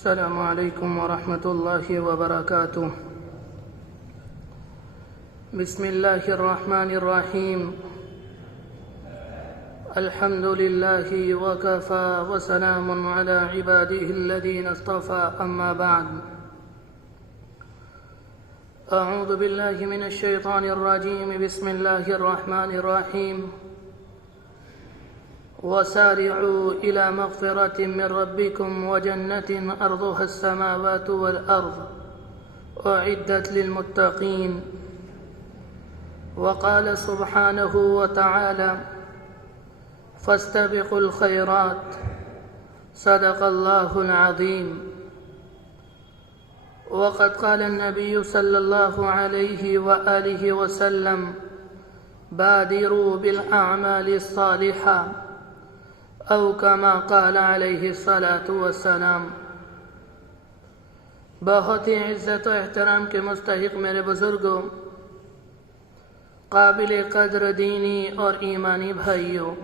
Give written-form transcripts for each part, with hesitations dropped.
السلام علیکم ورحمۃ اللہ وبرکاتہ۔ بسم اللہ الرحمن الرحیم۔ الحمد للہ وکفى وسلام علی عباده الذین اصطفى، اما بعد۔ اعوذ باللہ من الشیطان الرجیم، بسم اللہ الرحمن الرحیم۔ وسارعوا إلى مغفرة من ربكم وجنة أرضها السماوات والأرض أعدت للمتقين۔ وقال سبحانه وتعالى فاستبقوا الخيرات، صدق الله العظيم۔ وقد قال النبي صلى الله عليه وآله وسلم بادروا بالأعمال الصالحة، او کما قال علیہ الصلاۃ والسلام۔ بہت ہی عزت و احترام کے مستحق میرے بزرگوں، قابل قدر دینی اور ایمانی بھائیوں،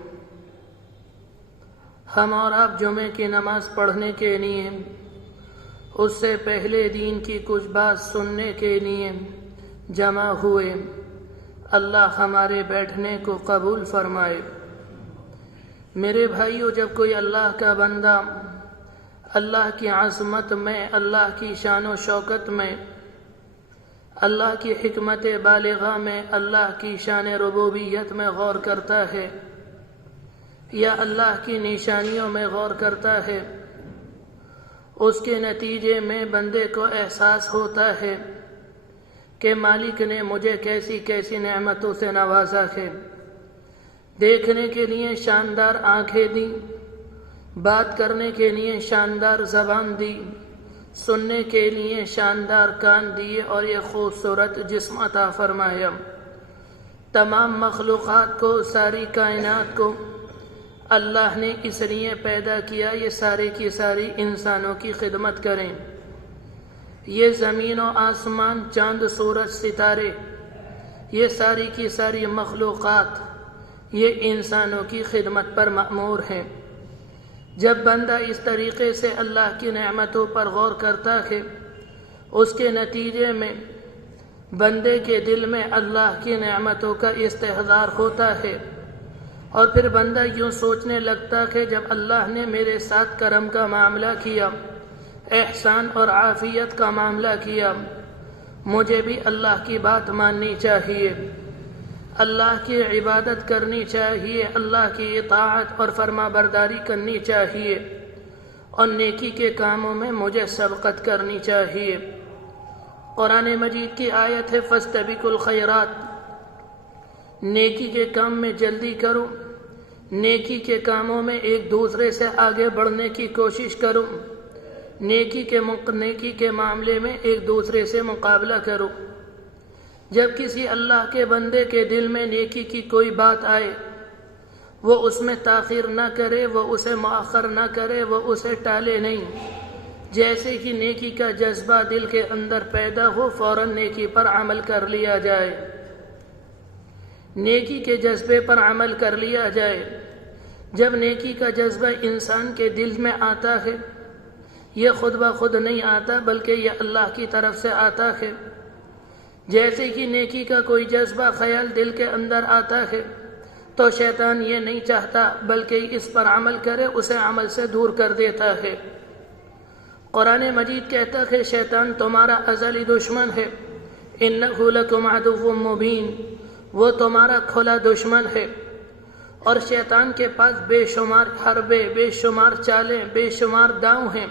ہم اور آپ جمعے کی نماز پڑھنے کے لیے، اس سے پہلے دین کی کچھ بات سننے کے لیے جمع ہوئے۔ اللہ ہمارے بیٹھنے کو قبول فرمائے۔ میرے بھائیوں، جب کوئی اللہ کا بندہ اللہ کی عظمت میں، اللہ کی شان و شوکت میں، اللہ کی حکمت بالغہ میں، اللہ کی شان ربوبیت میں غور کرتا ہے، یا اللہ کی نشانیوں میں غور کرتا ہے، اس کے نتیجے میں بندے کو احساس ہوتا ہے کہ مالک نے مجھے کیسی کیسی نعمتوں سے نوازا ہے۔ دیکھنے کے لیے شاندار آنکھیں دی، بات کرنے کے لیے شاندار زبان دی، سننے کے لیے شاندار کان دیے، اور یہ خوبصورت جسم عطا فرمایا۔ تمام مخلوقات کو، ساری کائنات کو اللہ نے اس لیے پیدا کیا، یہ سارے کی ساری انسانوں کی خدمت کریں۔ یہ زمین و آسمان، چاند سورج ستارے، یہ ساری کی ساری مخلوقات یہ انسانوں کی خدمت پر مأمور ہیں۔ جب بندہ اس طریقے سے اللہ کی نعمتوں پر غور کرتا ہے، اس کے نتیجے میں بندے کے دل میں اللہ کی نعمتوں کا استحضار ہوتا ہے، اور پھر بندہ یوں سوچنے لگتا ہے جب اللہ نے میرے ساتھ کرم کا معاملہ کیا، احسان اور عافیت کا معاملہ کیا، مجھے بھی اللہ کی بات ماننی چاہیے، اللہ کی عبادت کرنی چاہیے، اللہ کی اطاعت اور فرما برداری کرنی چاہیے، اور نیکی کے کاموں میں مجھے سبقت کرنی چاہیے۔ قرآن مجید کی آیت ہے فاستبقوا الخیرات، نیکی کے کام میں جلدی کرو، نیکی کے کاموں میں ایک دوسرے سے آگے بڑھنے کی کوشش کرو، نیکی کے معاملے میں ایک دوسرے سے مقابلہ کرو۔ جب کسی اللہ کے بندے کے دل میں نیکی کی کوئی بات آئے، وہ اس میں تاخیر نہ کرے، وہ اسے مؤخر نہ کرے، وہ اسے ٹالے نہیں۔ جیسے کہ نیکی کا جذبہ دل کے اندر پیدا ہو، فوراً نیکی پر عمل کر لیا جائے، نیکی کے جذبے پر عمل کر لیا جائے۔ جب نیکی کا جذبہ انسان کے دل میں آتا ہے، یہ خود بخود نہیں آتا، بلکہ یہ اللہ کی طرف سے آتا ہے۔ جیسے کہ نیکی کا کوئی جذبہ خیال دل کے اندر آتا ہے تو شیطان یہ نہیں چاہتا بلکہ اس پر عمل کرے، اسے عمل سے دور کر دیتا ہے۔ قرآن مجید کہتا ہے شیطان تمہارا ازلی دشمن ہے، اِنَّهُ لَكُمْ عَدُوٌّ مُّبِينٌ، وہ تمہارا کھلا دشمن ہے، اور شیطان کے پاس بے شمار حربے، بے شمار چالیں، بے شمار داؤں ہیں۔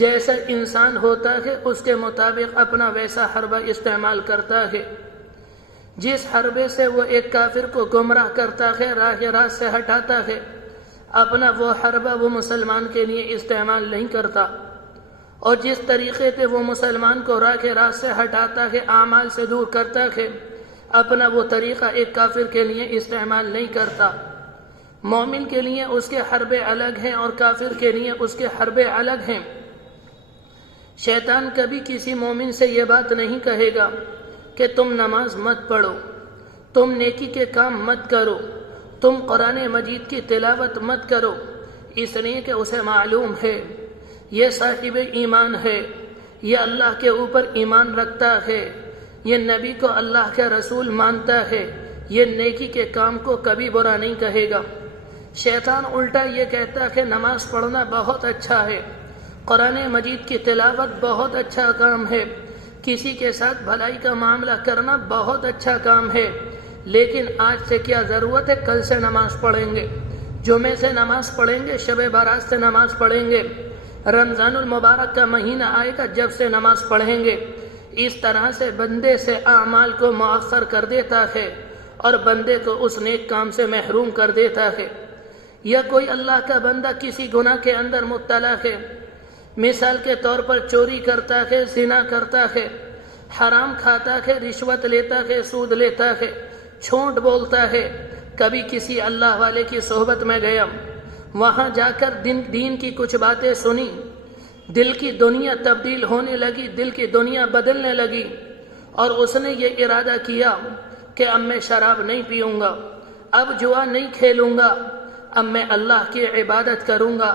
جیسا انسان ہوتا ہے اس کے مطابق اپنا ویسا حربہ استعمال کرتا ہے۔ جس حربے سے وہ ایک کافر کو گمراہ کرتا ہے، راہ راست سے ہٹاتا ہے، اپنا وہ حربہ وہ مسلمان کے لیے استعمال نہیں کرتا، اور جس طریقے سے وہ مسلمان کو راہ راست سے ہٹاتا ہے، اعمال سے دور کرتا ہے، اپنا وہ طریقہ ایک کافر کے لیے استعمال نہیں کرتا۔ مومن کے لیے اس کے حربے الگ ہیں اور کافر کے لیے اس کے حربے الگ ہیں۔ شیطان کبھی کسی مومن سے یہ بات نہیں کہے گا کہ تم نماز مت پڑھو، تم نیکی کے کام مت کرو، تم قرآن مجید کی تلاوت مت کرو، اس لیے کہ اسے معلوم ہے یہ صاحب ایمان ہے، یہ اللہ کے اوپر ایمان رکھتا ہے، یہ نبی کو اللہ کے رسول مانتا ہے، یہ نیکی کے کام کو کبھی برا نہیں کہے گا۔ شیطان الٹا یہ کہتا ہے نماز پڑھنا بہت اچھا ہے، قرآن مجید کی تلاوت بہت اچھا کام ہے، کسی کے ساتھ بھلائی کا معاملہ کرنا بہت اچھا کام ہے، لیکن آج سے کیا ضرورت ہے، کل سے نماز پڑھیں گے، جمعے سے نماز پڑھیں گے، شب برات سے نماز پڑھیں گے، رمضان المبارک کا مہینہ آئے گا جب سے نماز پڑھیں گے۔ اس طرح سے بندے سے اعمال کو مؤخر کر دیتا ہے اور بندے کو اس نیک کام سے محروم کر دیتا ہے۔ یا کوئی اللہ کا بندہ کسی گناہ کے اندر مبتلا ہے، مثال کے طور پر چوری کرتا ہے، زنا کرتا ہے، حرام کھاتا ہے، رشوت لیتا ہے، سود لیتا ہے، جھوٹ بولتا ہے، کبھی کسی اللہ والے کی صحبت میں گیا، وہاں جا کر دین کی کچھ باتیں سنی، دل کی دنیا تبدیل ہونے لگی، دل کی دنیا بدلنے لگی، اور اس نے یہ ارادہ کیا کہ اب میں شراب نہیں پیوں گا، اب جوا نہیں کھیلوں گا، اب میں اللہ کی عبادت کروں گا،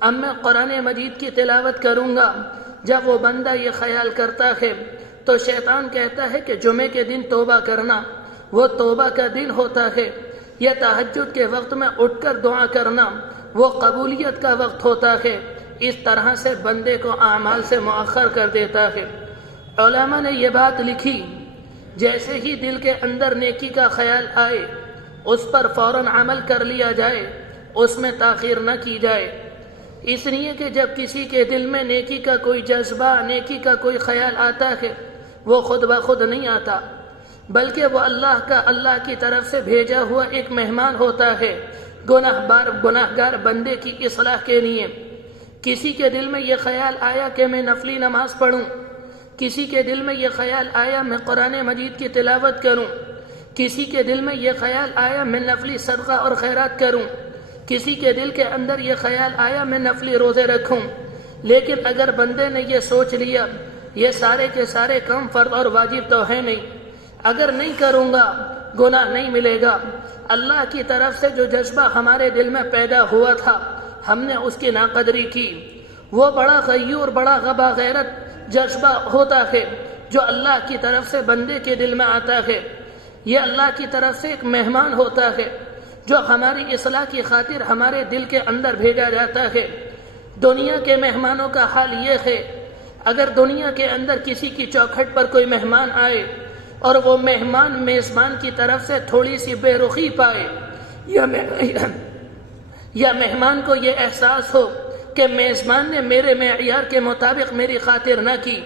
اب میں قرآن مجید کی تلاوت کروں گا۔ جب وہ بندہ یہ خیال کرتا ہے تو شیطان کہتا ہے کہ جمعے کے دن توبہ کرنا وہ توبہ کا دن ہوتا ہے، یا تہجد کے وقت میں اٹھ کر دعا کرنا وہ قبولیت کا وقت ہوتا ہے۔ اس طرح سے بندے کو اعمال سے مؤخر کر دیتا ہے۔ علماء نے یہ بات لکھی، جیسے ہی دل کے اندر نیکی کا خیال آئے اس پر فوراً عمل کر لیا جائے، اس میں تاخیر نہ کی جائے، اس لیے کہ جب کسی کے دل میں نیکی کا کوئی جذبہ، نیکی کا کوئی خیال آتا ہے وہ خود بخود نہیں آتا، بلکہ وہ اللہ کی طرف سے بھیجا ہوا ایک مہمان ہوتا ہے گناہ گار بندے کی اصلاح کے لیے۔ کسی کے دل میں یہ خیال آیا کہ میں نفلی نماز پڑھوں، کسی کے دل میں یہ خیال آیا میں قرآن مجید کی تلاوت کروں، کسی کے دل میں یہ خیال آیا میں نفلی صدقہ اور خیرات کروں، کسی کے دل کے اندر یہ خیال آیا میں نفلی روزے رکھوں۔ لیکن اگر بندے نے یہ سوچ لیا یہ سارے کے سارے کام فرض اور واجب تو ہے نہیں، اگر نہیں کروں گا گناہ نہیں ملے گا، اللہ کی طرف سے جو جذبہ ہمارے دل میں پیدا ہوا تھا ہم نے اس کی ناقدری کی، وہ بڑا غیور، بڑا غبا غیرت جذبہ ہوتا ہے جو اللہ کی طرف سے بندے کے دل میں آتا ہے۔ یہ اللہ کی طرف سے ایک مہمان ہوتا ہے جو ہماری اصلاح کی خاطر ہمارے دل کے اندر بھیجا جاتا ہے۔ دنیا کے مہمانوں کا حال یہ ہے، اگر دنیا کے اندر کسی کی چوکھٹ پر کوئی مہمان آئے اور وہ مہمان میزبان کی طرف سے تھوڑی سی بے رخی پائے، یا مہمان کو یہ احساس ہو کہ میزبان نے میرے معیار کے مطابق میری خاطر نہ کی،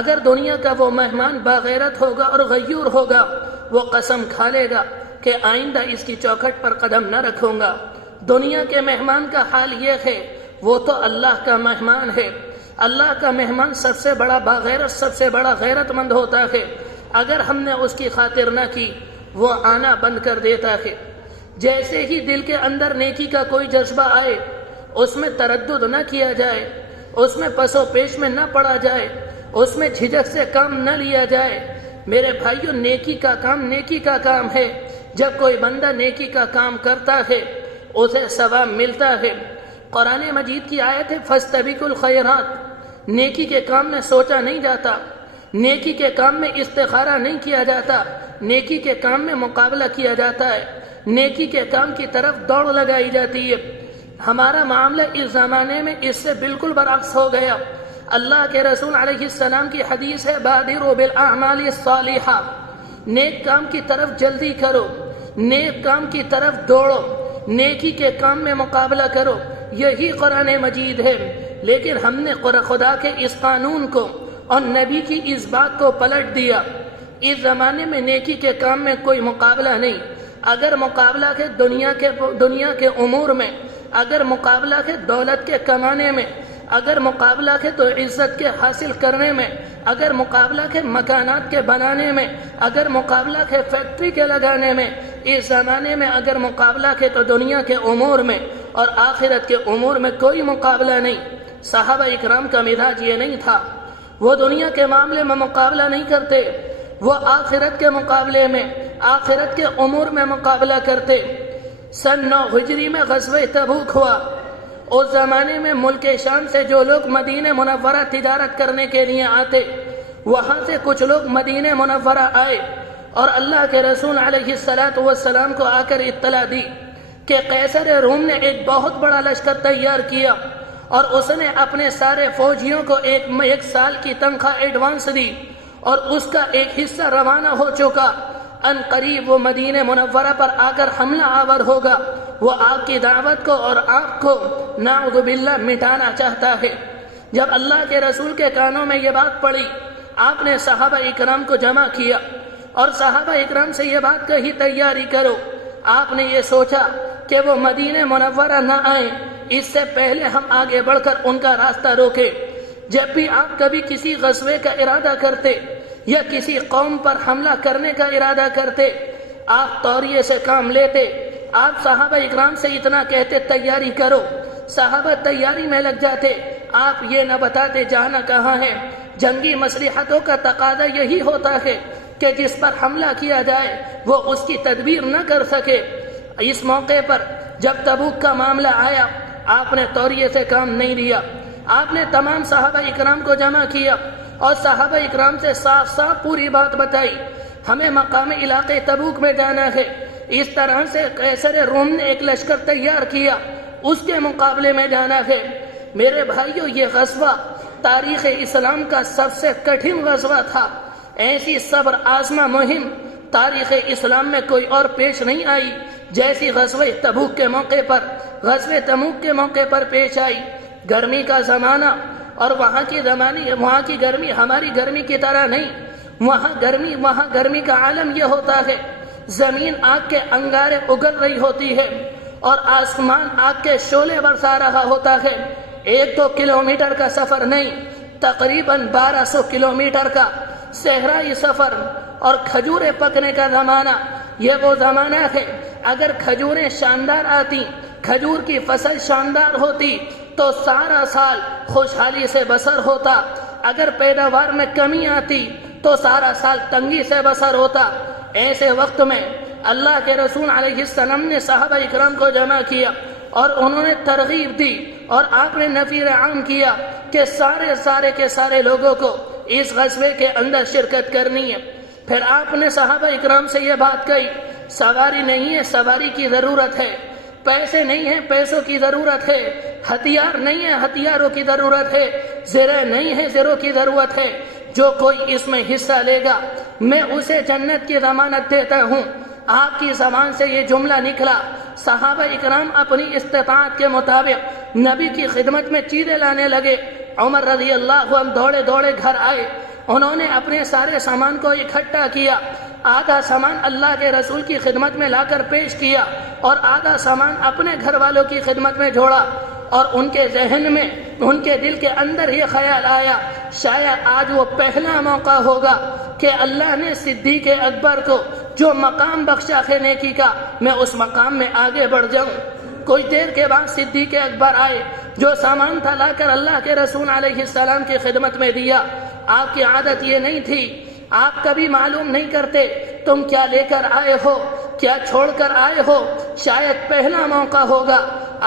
اگر دنیا کا وہ مہمان باغیرت ہوگا اور غیور ہوگا، وہ قسم کھا لے گا کہ آئندہ اس کی چوکھٹ پر قدم نہ رکھوں گا۔ دنیا کے مہمان کا حال یہ ہے، وہ تو اللہ کا مہمان ہے، اللہ کا مہمان سب سے بڑا باغیرت، سب سے بڑا غیرت مند ہوتا ہے، اگر ہم نے اس کی خاطر نہ کی وہ آنا بند کر دیتا ہے۔ جیسے ہی دل کے اندر نیکی کا کوئی جذبہ آئے اس میں تردد نہ کیا جائے، اس میں پس و پیش میں نہ پڑا جائے، اس میں جھجک سے کام نہ لیا جائے۔ میرے بھائیوں، نیکی کا کام ہے، جب کوئی بندہ نیکی کا کام کرتا ہے اسے ثواب ملتا ہے۔ قرآن مجید کی آیت ہے فاستبقوا الخیرات، نیکی کے کام میں سوچا نہیں جاتا، نیکی کے کام میں استخارہ نہیں کیا جاتا، نیکی کے کام میں مقابلہ کیا جاتا ہے، نیکی کے کام کی طرف دوڑ لگائی جاتی ہے۔ ہمارا معاملہ اس زمانے میں اس سے بالکل برعکس ہو گیا۔ اللہ کے رسول علیہ السلام کی حدیث ہے بادروا بالاعمال الصالحہ، نیک کام کی طرف جلدی کرو، نیک کام کی طرف دوڑو، نیکی کے کام میں مقابلہ کرو، یہی قرآن مجید ہے۔ لیکن ہم نے خدا کے اس قانون کو اور نبی کی اس بات کو پلٹ دیا۔ اس زمانے میں نیکی کے کام میں کوئی مقابلہ نہیں، اگر مقابلہ ہے دنیا کے امور میں، اگر مقابلہ ہے دولت کے کمانے میں، اگر مقابلہ ہے تو عزت کے حاصل کرنے میں، اگر مقابلہ ہے مکانات کے بنانے میں، اگر مقابلہ ہے فیکٹری کے لگانے میں، اس زمانے میں اگر مقابلہ ہے تو دنیا کے امور میں اور آخرت کے امور میں کوئی مقابلہ نہیں۔ صحابہ اکرام کا مزاج یہ نہیں تھا، وہ دنیا کے معاملے میں مقابلہ نہیں کرتے، وہ آخرت کے مقابلے میں، آخرت کے امور میں مقابلہ کرتے۔ سن 9 ہجری میں غزوہ تبوک ہوا، اس زمانے میں ملک شام سے جو لوگ مدینہ منورہ تجارت کرنے کے لیے آتے، وہاں سے کچھ لوگ مدینہ منورہ آئے اور اللہ کے رسول علیہ السلام کو آ کر اطلاع دی کہ قیصر روم نے ایک بہت بڑا لشکر تیار کیا اور اس نے اپنے سارے فوجیوں کو ایک سال کی تنخواہ ایڈوانس دی اور اس کا ایک حصہ روانہ ہو چکا، ان قریب وہ مدینہ منورہ پر آ کر حملہ آور ہوگا، وہ آپ کی دعوت کو اور آپ کو نعوذ باللہ مٹانا چاہتا ہے۔ جب اللہ کے رسول کے کانوں میں یہ بات پڑی، آپ نے صحابہ اکرام کو جمع کیا اور صحابہ اکرام سے یہ بات کہی تیاری کرو۔ آپ نے یہ سوچا کہ وہ مدینہ منورہ نہ آئیں، اس سے پہلے ہم آگے بڑھ کر ان کا راستہ روکیں۔ جب بھی آپ کبھی کسی غزوے کا ارادہ کرتے یا کسی قوم پر حملہ کرنے کا ارادہ کرتے، آپ طوریے سے کام لیتے، آپ صحابہ اکرام سے اتنا کہتے تیاری کرو، صحابہ تیاری میں لگ جاتے، آپ یہ نہ بتاتے جانا کہاں ہے۔ جنگی مصلحتوں کا تقاضا یہی ہوتا ہے کہ جس پر حملہ کیا جائے وہ اس کی تدبیر نہ کر سکے۔ اس موقع پر جب تبوک کا معاملہ آیا، آپ نے طوریے سے کام نہیں لیا، آپ نے تمام صحابہ اکرام کو جمع کیا اور صحابہ اکرام سے صاف صاف پوری بات بتائی، ہمیں مقام علاقے تبوک میں جانا ہے، اس طرح سے قیصر روم نے ایک لشکر تیار کیا، اس کے مقابلے میں جانا ہے۔ میرے بھائیو، یہ غزوہ تاریخ اسلام کا سب سے کٹھن غزوہ تھا۔ ایسی صبر آزما مہم تاریخ اسلام میں کوئی اور پیش نہیں آئی جیسی غزوہ تبوک کے موقع پر، غزوہ تبوک کے موقع پر پیش آئی۔ گرمی کا زمانہ اور وہاں کی گرمی ہماری گرمی کی طرح نہیں، وہاں گرمی کا عالم یہ ہوتا ہے، زمین آگ کے انگارے اگل رہی ہوتی ہے اور آسمان آگ کے شعلے برسا رہا ہوتا ہے۔ 1-2 کلومیٹر کا سفر نہیں، تقریباً 1200 کلومیٹر کا صحرائی سفر اور کھجوریں پکنے کا زمانہ، یہ وہ زمانہ ہے۔ اگر کھجوریں شاندار آتی، کھجور کی فصل شاندار ہوتی تو سارا سال خوشحالی سے بسر ہوتا، اگر پیداوار میں کمی آتی تو سارا سال تنگی سے بسر ہوتا۔ ایسے وقت میں اللہ کے رسول علیہ السلام نے صحابہ اکرام کو جمع کیا اور انہوں نے ترغیب دی اور آپ نے نفیر عام کیا کہ سارے کے سارے لوگوں کو اس غزوے کے اندر شرکت کرنی ہے۔ پھر آپ نے صحابہ اکرام سے یہ بات کہی، سواری نہیں ہے، سواری کی ضرورت ہے، پیسے نہیں ہیں، پیسوں کی ضرورت ہے، ہتھیار نہیں ہے، ہتھیاروں کی ضرورت ہے، زرہ نہیں ہے، زروں کی ضرورت ہے۔ جو کوئی اس میں حصہ لے گا میں اسے جنت کی ضمانت دیتا ہوں۔ آپ کی زبان سے یہ جملہ نکلا، صحابہ اکرام اپنی استطاعت کے مطابق نبی کی خدمت میں چیزیں لانے لگے۔ عمر رضی اللہ عنہ دوڑے دوڑے گھر آئے، انہوں نے اپنے سارے سامان کو اکٹھا کیا، آدھا سامان اللہ کے رسول کی خدمت میں لا کر پیش کیا اور آدھا سامان اپنے گھر والوں کی خدمت میں جوڑا، اور ان کے ذہن میں، ان کے دل کے اندر یہ خیال آیا، شاید آج وہ پہلا موقع ہوگا کہ اللہ نے صدیق اکبر کو جو مقام بخشا ہے نیکی کا، میں اس مقام میں آگے بڑھ جاؤں۔ کچھ دیر کے بعد صدیق اکبر آئے، جو سامان تھا لا کر اللہ کے رسول علیہ السلام کی خدمت میں دیا۔ آپ کی عادت یہ نہیں تھی، آپ کبھی معلوم نہیں کرتے تم کیا لے کر آئے ہو، کیا چھوڑ کر آئے ہو، شاید پہلا موقع ہوگا۔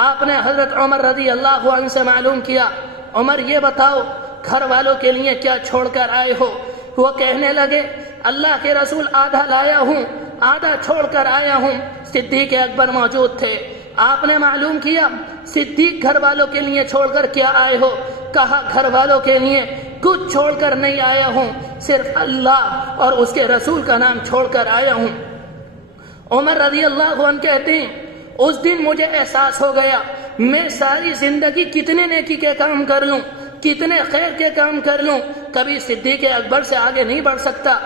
آپ نے حضرت عمر رضی اللہ عنہ سے معلوم کیا، عمر یہ بتاؤ گھر والوں کے لیے کیا چھوڑ کر آئے ہو؟ وہ کہنے لگے، اللہ کے رسول آدھا لایا ہوں، آدھا چھوڑ کر آیا ہوں۔ صدیق اکبر موجود تھے، آپ نے معلوم کیا صدیق گھر والوں کے لیے چھوڑ کر کیا آئے ہو؟ کہا گھر والوں کے لیے کچھ چھوڑ کر نہیں آیا ہوں، صرف اللہ اور اس کے رسول کا نام چھوڑ کر آیا ہوں۔ عمر رضی اللہ عنہ کہتے ہیں، اس دن مجھے احساس ہو گیا میں ساری زندگی کتنے نیکی کے کام کر لوں، کتنے خیر کے کام کر لوں، کبھی صدیق اکبر سے آگے نہیں بڑھ سکتا۔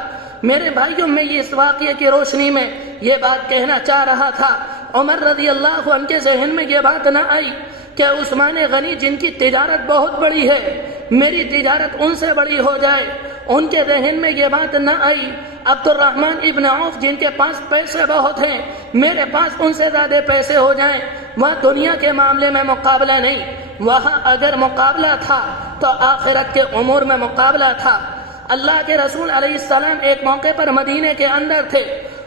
میرے بھائیوں، میں اس واقعے کی روشنی میں یہ بات کہنا چاہ رہا تھا، عمر رضی اللہ عنہ کے ذہن میں یہ بات نہ آئی کہ عثمان غنی جن کی تجارت بہت بڑی ہے، میری تجارت ان سے بڑی ہو جائے۔ ان کے ذہن میں یہ بات نہ آئی عبد الرحمن ابن عوف جن کے پاس پیسے بہت ہیں، میرے پاس ان سے زیادہ پیسے ہو جائیں۔ وہاں دنیا کے معاملے میں مقابلہ نہیں، وہاں اگر مقابلہ تھا تو آخرت کے امور میں مقابلہ تھا۔ اللہ کے رسول علیہ السلام ایک موقع پر مدینے کے اندر تھے،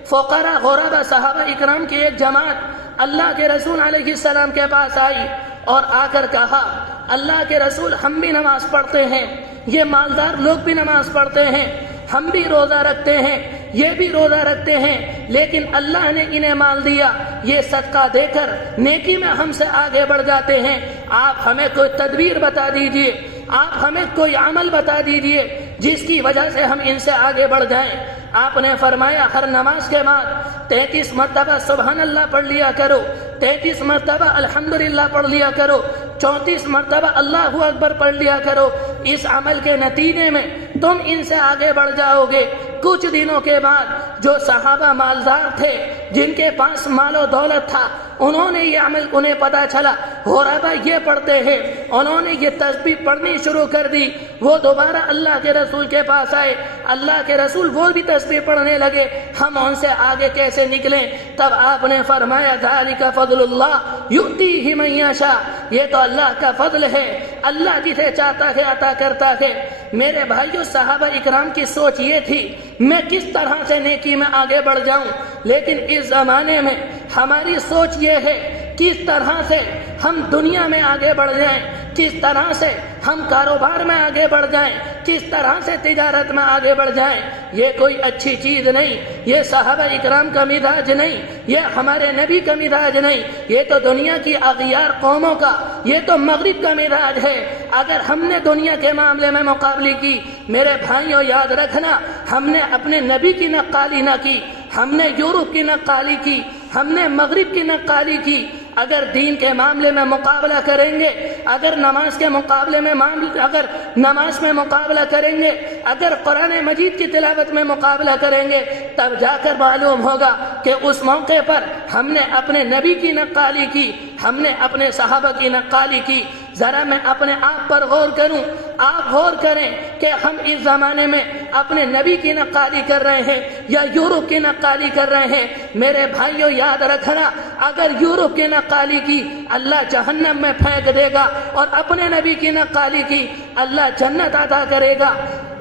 فقراء غرباء صحابہ اکرام کی ایک جماعت اللہ کے رسول علیہ السلام کے پاس آئی اور آ کر کہا اللہ کے رسول ہم بھی نماز پڑھتے ہیں، یہ مالدار لوگ بھی نماز پڑھتے ہیں، ہم بھی روزہ رکھتے ہیں، یہ بھی روزہ رکھتے ہیں، لیکن اللہ نے انہیں مال دیا، یہ صدقہ دے کر نیکی میں ہم سے آگے بڑھ جاتے ہیں۔ آپ ہمیں کوئی تدبیر بتا دیجئے، آپ ہمیں کوئی عمل بتا دیجئے جس کی وجہ سے ہم ان سے آگے بڑھ جائیں۔ آپ نے فرمایا ہر نماز کے بعد 33 مرتبہ سبحان اللہ پڑھ لیا کرو، 33 مرتبہ الحمدللہ پڑھ لیا کرو، 34 مرتبہ اللہ اکبر پڑھ لیا کرو۔ اس عمل کے نتیجے میں تم ان سے آگے بڑھ جاؤ گے۔ کچھ دنوں کے بعد جو صحابہ مالدار تھے، جن کے پاس مال و دولت تھا، انہوں نے یہ عمل، انہیں پتا چلا غربا یہ پڑھتے ہیں، انہوں نے یہ تسبیح پڑھنی شروع کر دی۔ وہ دوبارہ اللہ کے رسول کے پاس آئے، اللہ کے رسول وہ بھی تسبیح پڑھنے لگے، ہم ان سے آگے کیسے نکلیں؟ تب آپ نے فرمایا ذالک فضل اللہ یؤتیہ من یشاء، یہ تو اللہ کا فضل ہے، اللہ جسے چاہتا ہے عطا کرتا ہے۔ میرے بھائیو، صحابہ اکرام کی سوچ یہ تھی میں کس طرح سے نیکی میں آگے بڑھ جاؤں، لیکن اس زمانے میں ہماری سوچ یہ ہے کس طرح سے ہم دنیا میں آگے بڑھ جائیں، کس طرح سے ہم کاروبار میں آگے بڑھ جائیں، کس طرح سے تجارت میں آگے بڑھ جائیں۔ یہ کوئی اچھی چیز نہیں، یہ صحابہ اکرام کا مزاج نہیں، یہ ہمارے نبی کا مزاج نہیں، یہ تو دنیا کی اغیار قوموں کا، یہ تو مغرب کا مزاج ہے۔ اگر ہم نے دنیا کے معاملے میں مقابلے کی، میرے بھائیوں یاد رکھنا، ہم نے اپنے نبی کی نقالی نہ کی، ہم نے یورپ کی نقالی کی، ہم نے مغرب کی نقالی کی۔ اگر دین کے معاملے میں مقابلہ کریں گے، اگر نماز کے مقابلے میں اگر نماز میں مقابلہ کریں گے، اگر قرآن مجید کی تلاوت میں مقابلہ کریں گے، تب جا کر معلوم ہوگا کہ اس موقع پر ہم نے اپنے نبی کی نقالی کی، ہم نے اپنے صحابہ کی نقالی کی۔ ذرا میں اپنے آپ پر غور کروں، آپ غور کریں کہ ہم اس زمانے میں اپنے نبی کی نقالی کر رہے ہیں یا یورپ کی نقالی کر رہے ہیں؟ میرے بھائیوں یاد رکھنا، اگر یورپ کی نقالی کی اللہ جہنم میں پھینک دے گا، اور اپنے نبی کی نقالی کی اللہ جنت عطا کرے گا۔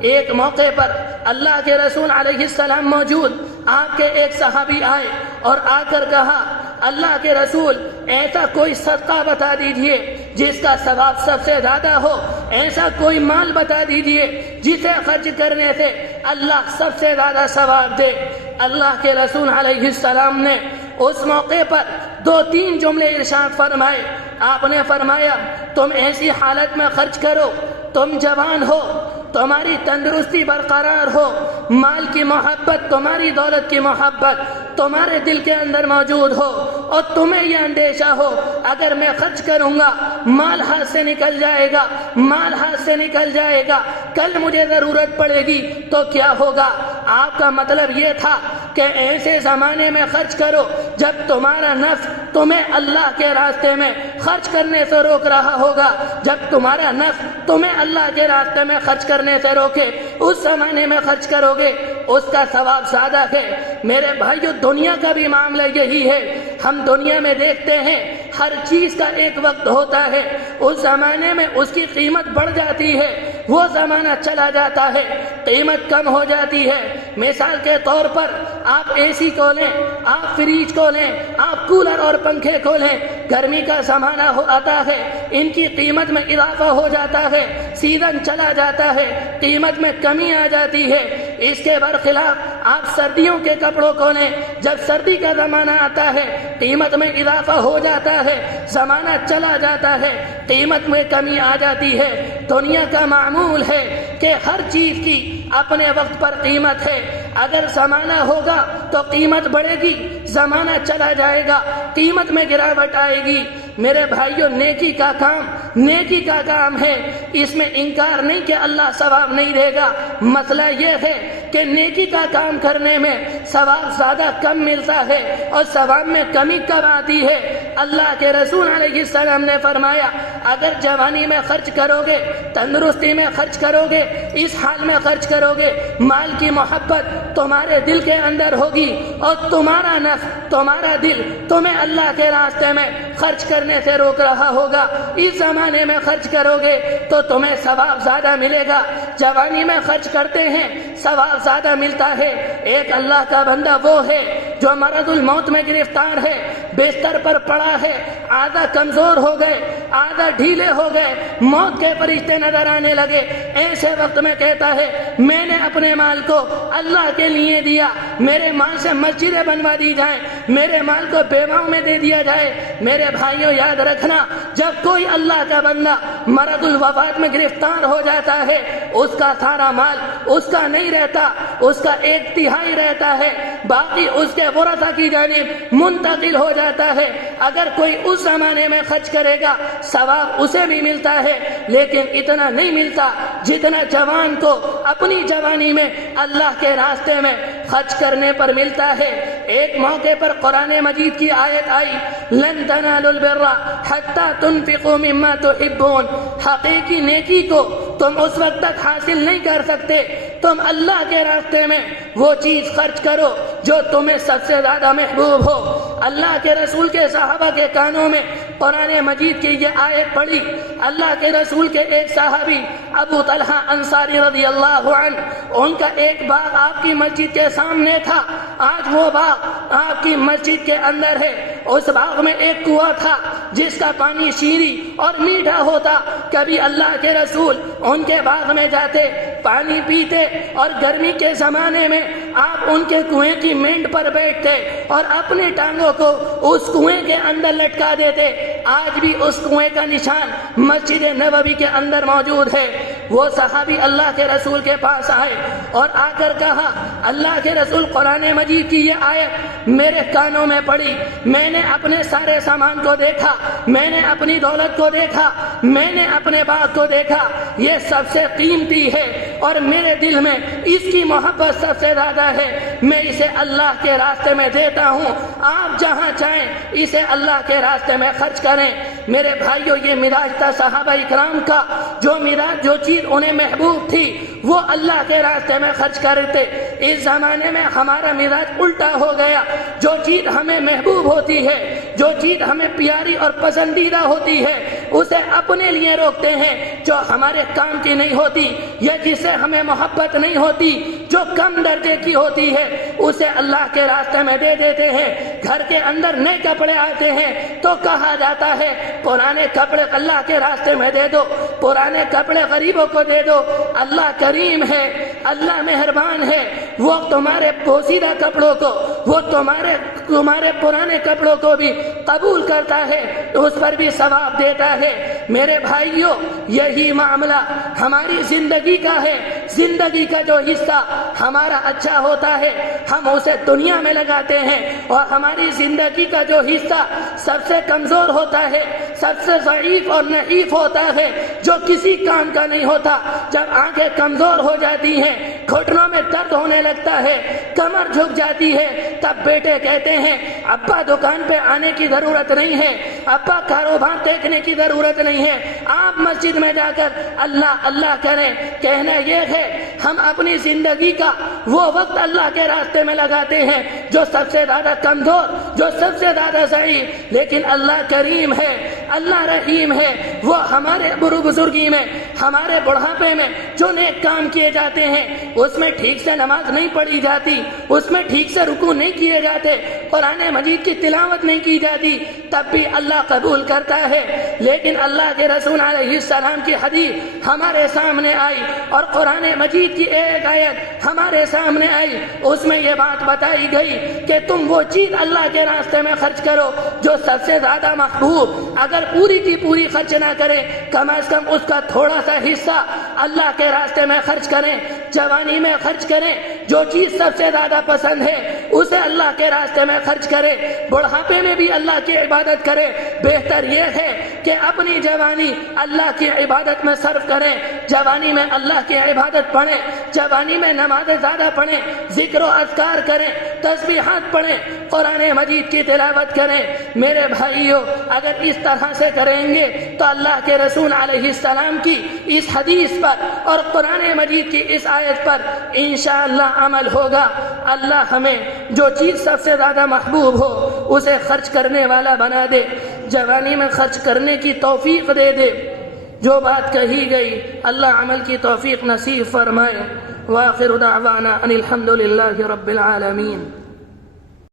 ایک موقع پر اللہ کے رسول علیہ السلام موجود، آپ کے ایک صحابی آئے اور آ کر کہا اللہ کے رسول ایسا کوئی صدقہ بتا دیجئے جس کا ثواب سب سے زیادہ ہو، ایسا کوئی مال بتا دیجئے جسے خرچ کرنے سے اللہ سب سے زیادہ ثواب دے۔ اللہ کے رسول علیہ السلام نے اس موقع پر 2-3 جملے ارشاد فرمائے۔ آپ نے فرمایا تم ایسی حالت میں خرچ کرو، تم جوان ہو، تمہاری تندرستی برقرار ہو، مال کی محبت، تمہاری دولت کی محبت تمہارے دل کے اندر موجود ہو، اور تمہیں یہ اندیشہ ہو اگر میں خرچ کروں گا مال ہاتھ سے نکل جائے گا، مال ہاتھ سے نکل جائے گا، کل مجھے ضرورت پڑے گی تو کیا ہوگا؟ آپ کا مطلب یہ تھا کہ ایسے زمانے میں خرچ کرو جب تمہارا نفس تمہیں اللہ کے راستے میں خرچ کرنے سے روک رہا ہوگا، جب تمہارا نفس تمہیں اللہ کے راستے میں خرچ کرنے سے روکے، اس زمانے میں خرچ کرو گے، اس کا ثواب زیادہ ہے۔ میرے بھائیو، دنیا کا بھی معاملہ یہی ہے۔ ہم دنیا میں دیکھتے ہیں ہر چیز کا ایک وقت ہوتا ہے، اس زمانے میں اس کی قیمت بڑھ جاتی ہے، وہ زمانہ چلا جاتا ہے، قیمت کم ہو جاتی ہے۔ مثال کے طور پر آپ اے سی کو لیں، آپ فریج کو لیں، آپ کولر اور پنکھے کو لیں، گرمی کا زمانہ آتا ہے، ان کی قیمت میں اضافہ ہو جاتا ہے، سیزن چلا جاتا ہے، قیمت میں کمی آ جاتی ہے۔ اس کے برخلاف آپ سردیوں کے کپڑوں کو لیں، جب سردی کا زمانہ آتا ہے قیمت میں اضافہ ہو جاتا ہے، زمانہ چلا جاتا ہے، قیمت میں کمی آ جاتی ہے۔ دنیا کا معمول ہے کہ ہر چیز کی اپنے وقت پر قیمت ہے، اگر زمانہ ہوگا تو قیمت بڑھے گی، زمانہ چلا جائے گا قیمت میں گراوٹ آئے گی۔ میرے بھائیو، نیکی کا کام ہے، اس میں انکار نہیں کہ اللہ ثواب نہیں دے گا۔ مسئلہ یہ ہے کہ نیکی کا کام کرنے میں ثواب زیادہ کم ملتا ہے اور ثواب میں کمی کم آتی ہے۔ اللہ کے رسول علیہ السلام نے فرمایا اگر جوانی میں خرچ کرو گے، تندرستی میں خرچ کرو گے، اس حال میں خرچ کرو گے، مال کی محبت تمہارے دل کے اندر ہوگی اور تمہارا نفس، تمہارا دل تمہیں اللہ کے راستے میں خرچ کرنے سے روک رہا ہوگا، اس زمانے میں خرچ کرو گے تو تمہیں ثواب زیادہ ملے گا۔ جوانی میں خرچ کرتے ہیں ثواب زیادہ ملتا ہے۔ ایک اللہ کا بندہ وہ ہے جو مرض الموت میں گرفتار ہے، بستر پر پڑا ہے، آدھا کمزور ہو گئے، آدھا ڈھیلے ہو گئے، موت کے فرشتے نظر آنے لگے، ایسے وقت میں کہتا ہے میں نے اپنے مال کو اللہ کے لیے دیا، میرے مال سے مسجدیں بنوا دی جائیں، میرے مال کو بیواؤں میں دے دیا جائے۔ میرے بھائیوں یاد رکھنا، جب کوئی اللہ کا بندہ مرض الوفات میں گرفتار ہو جاتا ہے، اس کا سارا مال اس کا نہیں رہتا، اس کا 1/3 رہتا ہے، باقی اس کے ورثہ کی جانب منتقل ہو جاتا ہے۔ اگر کوئی اس زمانے میں خرچ کرے گا ثواب اسے بھی ملتا ہے، لیکن اتنا نہیں ملتا جتنا جوان کو اپنی جوانی میں اللہ کے راستے میں خرچ کرنے پر ملتا ہے۔ ایک موقع پر قرآن مجید کی آیت آئی، لن تنالوا البر حتى تنفقوا مما تحبون، حقیقی نیکی کو تم اس وقت تک حاصل نہیں کر سکتے، تم اللہ کے راستے میں وہ چیز خرچ کرو جو تمہیں سب سے زیادہ محبوب ہو۔ اللہ کے رسول کے صحابہ کے کانوں میں قرآن مجید کی یہ آیت پڑھی۔ اللہ کے رسول کے ایک صحابی ابو طلحہ انصاری رضی اللہ عنہ، ان کا ایک باغ آپ کی مسجد کے سامنے تھا، آج وہ باغ آپ کی مسجد کے اندر ہے۔ اس باغ میں ایک کنواں تھا جس کا پانی شیریں اور میٹھا ہوتا۔ کبھی اللہ کے رسول ان کے باغ میں جاتے، پانی پیتے، اور گرمی کے زمانے میں آپ ان کے کنویں کی مینڈ پر بیٹھتے اور اپنے ٹانگوں کو اس کنویں کے اندر لٹکا دیتے۔ آج بھی اس کنویں کا نشان مسجد نبوی کے اندر موجود ہے۔ وہ صحابی اللہ کے رسول کے پاس آئے اور آ کر کہا، اللہ کے رسول قرآن مجید کی یہ آیت میرے کانوں میں پڑی، میں نے اپنے سارے سامان کو دیکھا، میں نے اپنی دولت کو دیکھا، میں نے اپنے باغ کو دیکھا، یہ سب سے قیمتی ہے اور میرے دل میں اس کی محبت سب سے زیادہ ہے، میں اسے اللہ کے راستے میں دیتا ہوں، آپ جہاں چاہیں اسے اللہ کے راستے میں خرچ کریں۔ میرے بھائیوں، یہ مزاج تھا صحابہ اکرام کا، جو چیز انہیں محبوب تھی وہ اللہ کے راستے میں خرچ کرتے۔ اس زمانے میں ہمارا مزاج الٹا ہو گیا، جو چیز ہمیں محبوب ہوتی ہے، جو چیز ہمیں پیاری اور پسندیدہ ہوتی ہے، اسے اپنے لیے روکتے ہیں، جو ہمارے کام کی نہیں ہوتی یا جس سے ہمیں محبت نہیں ہوتی، جو کم درجے کی ہوتی ہے، اسے اللہ کے راستے میں دے دیتے ہیں۔ گھر کے اندر نئے کپڑے آتے ہیں تو کہا جاتا ہے پرانے کپڑے اللہ کے راستے میں دے دو، پرانے کپڑے غریبوں کو دے دو، اللہ کریم ہے، اللہ مہربان ہے، وہ تمہارے پوسیدہ کپڑوں کو، وہ تمہارے پرانے کپڑوں کو بھی قبول کرتا ہے، اس پر بھی ثواب دیتا ہے۔ میرے بھائیوں، یہی معاملہ ہماری زندگی کا ہے۔ زندگی کا جو حصہ ہمارا اچھا ہوتا ہے ہم اسے دنیا میں لگاتے ہیں، اور ہماری زندگی کا جو حصہ سب سے کمزور ہوتا ہے، سب سے ضعیف اور نحیف ہوتا ہے، جو کسی کام کا نہیں ہوتا، جب آنکھیں کمزور ہو جاتی ہیں، گھٹنوں میں درد ہونے لگتا ہے، کمر جھک جاتی ہے، تب بیٹے کہتے ہیں ابا دکان پہ آنے کی ضرورت نہیں ہے، ابا کاروبار دیکھنے کی ضرورت نہیں ہے، آپ مسجد میں جا کر اللہ اللہ کریں۔ کہنا یہ ہے ہم اپنی زندگی کا وہ وقت اللہ کے راستے میں لگاتے ہیں جو سب سے زیادہ کمزور، جو سب سے زیادہ ضعیف، لیکن اللہ کریم ہے، اللہ رحیم ہے، وہ ہمارے بزرگی میں، ہمارے بڑھاپے میں جو نیک کام کیے جاتے ہیں اس میں ٹھیک سے نماز نہیں پڑھی جاتی، اس میں ٹھیک سے رکوع نہیں کیے جاتے، قرآن مجید کی تلاوت نہیں کی جاتی، تب بھی اللہ قبول کرتا ہے۔ لیکن اللہ کے رسول علیہ السلام کی حدیث ہمارے سامنے آئی اور قرآن مجید کی ایک آیت ہمارے سامنے آئی، اس میں یہ بات بتائی گئی کہ تم وہ چیز اللہ کے راستے میں خرچ کرو جو سب سے زیادہ محبوب، اگر پوری کی پوری خرچ نہ کریں کم از کم اس کا تھوڑا سا حصہ اللہ کے راستے میں خرچ کریں، جوانی میں خرچ کریں، جو چیز سب سے زیادہ پسند ہے اسے اللہ کے راستے میں خرچ کریں، بڑھاپے میں بھی اللہ کی عبادت کریں۔ بہتر یہ ہے کہ اپنی جوانی اللہ کی عبادت میں صرف کریں، جوانی میں اللہ کی عبادت پڑھیں، جوانی میں نمازیں زیادہ پڑھیں، ذکر و اذکار کریں، تسبیحات پڑھیں، قرآن مجید کی تلاوت کریں۔ میرے بھائیوں، اگر اس طرح سے کریں گے تو اللہ کے رسول علیہ السلام کی اس حدیث پر اور قرآن مجید کی اس آیت پر انشاءاللہ عمل ہوگا۔ اللہ ہمیں جو چیز سب سے زیادہ محبوب ہو اسے خرچ کرنے والا بنا دے، جوانی میں خرچ کرنے کی توفیق دے دے۔ جو بات کہی گئی اللہ عمل کی توفیق نصیب فرمائے۔ وآخر دعوانا ان الحمد للہ رب العالمین۔